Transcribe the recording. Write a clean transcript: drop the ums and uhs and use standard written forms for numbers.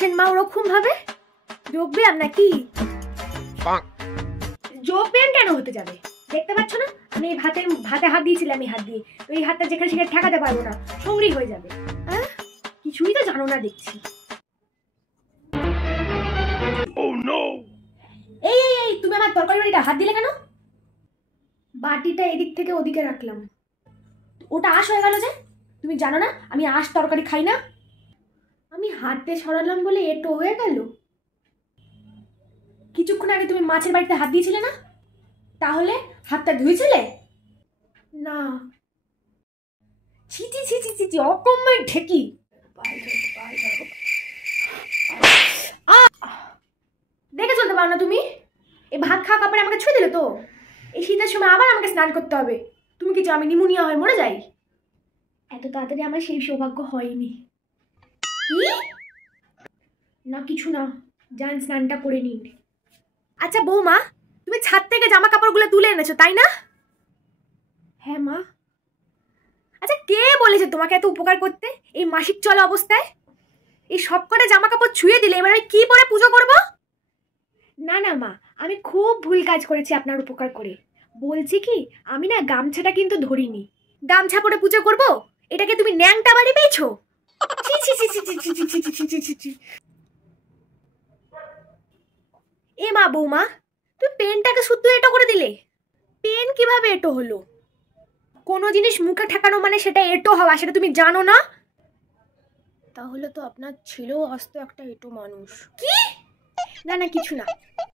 করছেন মা ওরকম ভাবে? যোগ ব্যায়াম নাকি? যোগ ব্যায়াম কেন হতে যাবে? দেখতে পাচ্ছ না আমি এই ভাতে হাত দিয়েছিলাম, এই হাত দিয়ে ওই হাতটা যেখানে সেখানে ঠেকাতে পারবো না, সঙ্গী হয়ে যাবে। হ্যাঁ, কিছুই তো জানো না দেখছি। এই এই এই তুমি আমার তরকারি বাটিটা হাত দিলে কেন? বাটিটা এদিক থেকে ওদিকে রাখলাম, ওটা আঁশ হয়ে গেল যে। তুমি জানো না আমি আঁশ তরকারি খাই না? আমি হাতে সরালাম বলে এটো হয়ে গেল। কিছুক্ষণ আগে তুমি মাছের বাড়িতে হাত দিয়েছিলে না, তাহলে হাতটা ধুয়েছিলে? না। ছি ছি ছি ছি ছি, অকম্মায় ঢেকি। দেখে চলতে পারো না তুমি? এই ভাত খাওয়া কাপড়ে আমাকে ছুঁয়ে দিলে তো। এই শীতের সময় আবার আমাকে স্নান করতে হবে। তুমি কি চাও আমি নিমোনিয়া হয়ে মরে যাই? এত তাড়াতাড়ি আমার সেই সৌভাগ্য হয়নি। কি না, কিছু না, যান স্নানটা করে নিন। আচ্ছা বৌমা, তুমি ছাদ থেকে জামা কাপড়গুলো তুলে এনেছো তাই না? হ্যাঁ মা। আচ্ছা কে বলেছে তোমাকে এত উপকার করতে এই মাসিক চলা অবস্থায়? এই সব কটা জামা কাপড় ছুঁয়ে দিলে এবার আমি কি পরে পুজো করব? না না মা, আমি খুব ভুল কাজ করেছি আপনার উপকার করে। বলছি কি, আমি না গামছাটা কিন্তু ধরিনি। গামছা পরে পুজো করব? এটাকে তুমি ন্যাংটা বাড়ি পেয়েছো? ছি ছি ছি ছি ছি ছি ছি ছি ছি ছি ছি ছি। এ মা বৌমা, তুমি পেনটাকে শুদ্ধ এটো করে দিলে। পেন কিভাবে এটো হলো? কোনো জিনিস মুখে ঠেকানো মানে সেটা এটো হওয়া, সেটা তুমি জানো না? তাহলে তো আপনার ছেলেও আস্ত একটা এটো মানুষ। কি? না না, কিছু না।